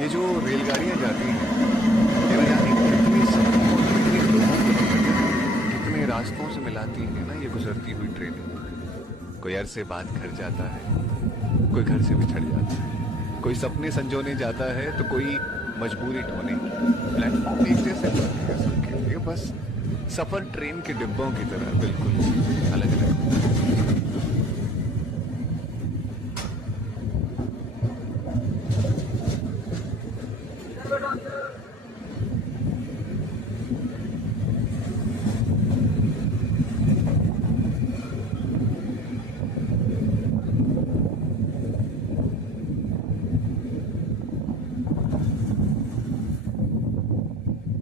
ये जो रेलगाड़ियां जाती हैं, ये जाने कितने सपनों और कितने लोगों को लेकर जाती हैं, कितने रास्तों से मिलाती हैं ना ये गुजरती हुई ट्रेनें। कोई अरसे बाद घर जाता है, कोई घर से बिछड़ जाता है, कोई सपने संजोने जाता है तो कोई मजबूरी ढोने। प्लेटफॉर्म एक जैसे होते हैं सबके लिए, बस सफर ट्रेन के डिब्बों की तरह बिल्कुल अलग अलग।